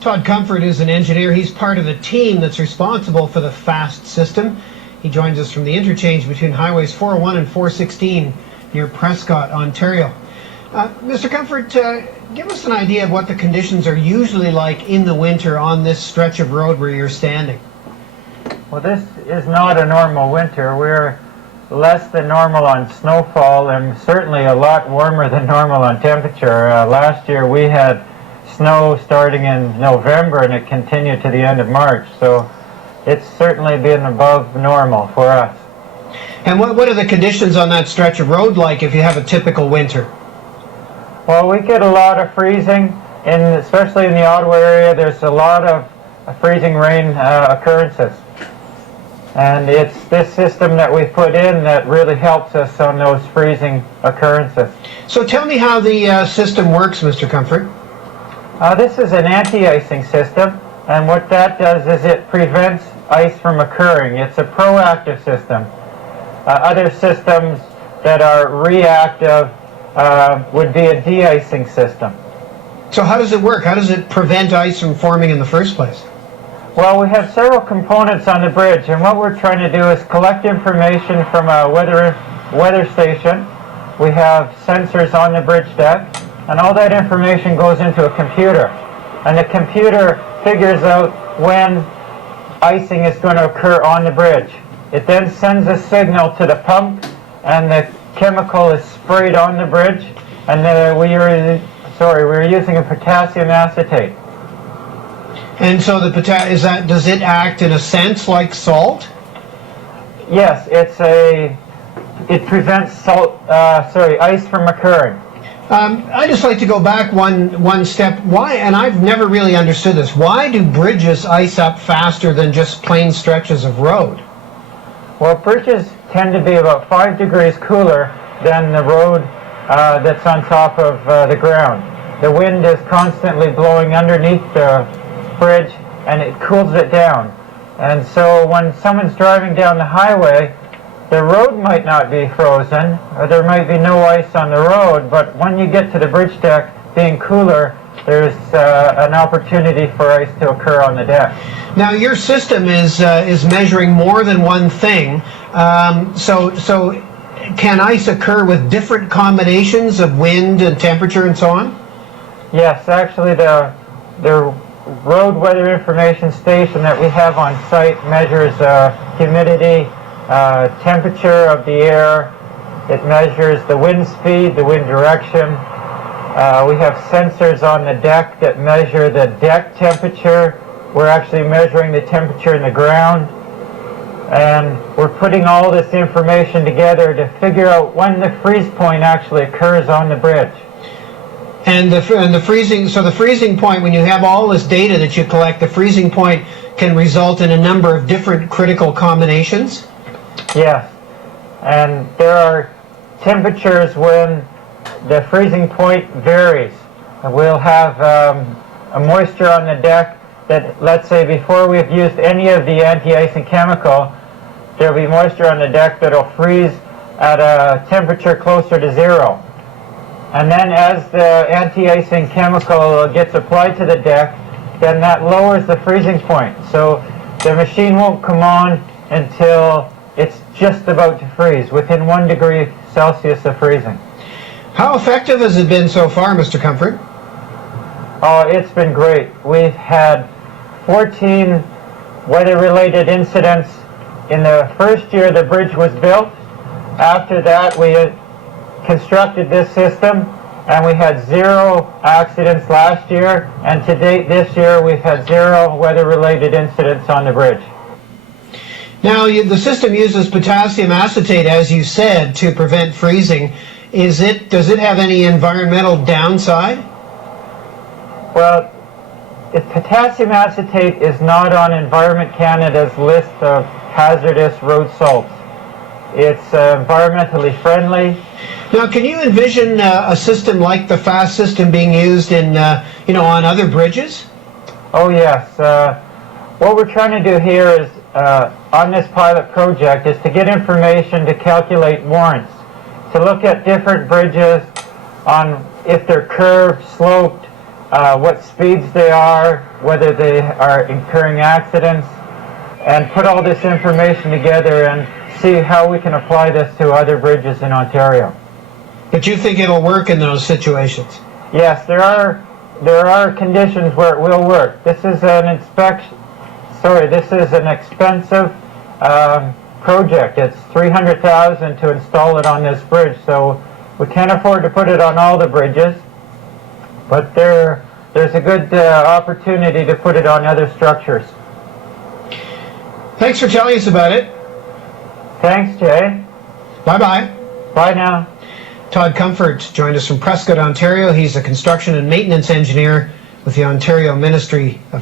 Todd Comfort is an engineer. He's part of the team that's responsible for the FAST system. He joins us from the interchange between highways 401 and 416 near Prescott, Ontario. Mr. Comfort, give us an idea of what the conditions are usually like in the winter on this stretch of road where you're standing. Well, this is not a normal winter. We're less than normal on snowfall and certainly a lot warmer than normal on temperature. Last year we had snow starting in November and it continued to the end of March, so it's certainly been above normal for us. And what are the conditions on that stretch of road like if you have a typical winter? Well, we get a lot of freezing, especially in the Ottawa area. There's a lot of freezing rain occurrences. And it's this system that we put in that really helps us on those freezing occurrences. So tell me how the system works, Mr. Comfort. This is an anti-icing system, and what that does is it prevents ice from occurring. It's a proactive system. Other systems that are reactive would be a de-icing system. So how does it work? How does it prevent ice from forming in the first place? Well, we have several components on the bridge, and what we're trying to do is collect information from a weather station. We have sensors on the bridge deck, and all that information goes into a computer. And the computer figures out when icing is going to occur on the bridge. It then sends a signal to the pump, and the chemical is sprayed on the bridge, and we're using a potassium acetate. And so does it act in a sense like salt? Yes, it prevents ice from occurring. I just like to go back one step. Why, and I've never really understood this, why do bridges ice up faster than just plain stretches of road? Well, bridges tend to be about 5 degrees cooler than the road that's on top of the ground. The wind is constantly blowing underneath the bridge and it cools it down. And so when someone's driving down the highway, the road might not be frozen, or there might be no ice on the road, but when you get to the bridge deck being cooler, there's an opportunity for ice to occur on the deck. Now your system is measuring more than one thing, so can ice occur with different combinations of wind and temperature and so on? Yes, actually the road weather information station that we have on site measures humidity, temperature of the air. It measures the wind speed, the wind direction. We have sensors on the deck that measure the deck temperature. We're actually measuring the temperature in the ground. And we're putting all this information together to figure out when the freeze point actually occurs on the bridge. And the freezing point, when you have all this data that you collect, the freezing point can result in a number of different critical combinations? Yes, and there are temperatures when the freezing point varies. We'll have a moisture on the deck that, let's say, before we've used any of the anti-icing chemical, there'll be moisture on the deck that'll freeze at a temperature closer to 0. And then as the anti-icing chemical gets applied to the deck, then that lowers the freezing point. So the machine won't come on until it's just about to freeze, within 1 degree Celsius of freezing. How effective has it been so far, Mr. Comfort? Oh, it's been great. We've had 14 weather-related incidents in the first year the bridge was built. After that, we constructed this system, and we had 0 accidents last year, and to date this year we've had 0 weather-related incidents on the bridge. Now, the system uses potassium acetate, as you said, to prevent freezing. Does it have any environmental downside? Well, potassium acetate is not on Environment Canada's list of hazardous road salts. It's environmentally friendly. Now, can you envision a system like the FAST system being used in, on other bridges? Oh yes. What we're trying to do here is, on this pilot project, is to get information to calculate warrants, to look at different bridges on if they're curved, sloped, what speeds they are, whether they are incurring accidents, and put all this information together and see how we can apply this to other bridges in Ontario. But you think it'll work in those situations? Yes, there are conditions where it will work. This is an expensive project. It's $300,000 to install it on this bridge, so we can't afford to put it on all the bridges, but there's a good opportunity to put it on other structures. Thanks for telling us about it. Thanks, Jay. Bye-bye. Bye now. Todd Comfort joined us from Prescott, Ontario. He's a construction and maintenance engineer with the Ontario Ministry of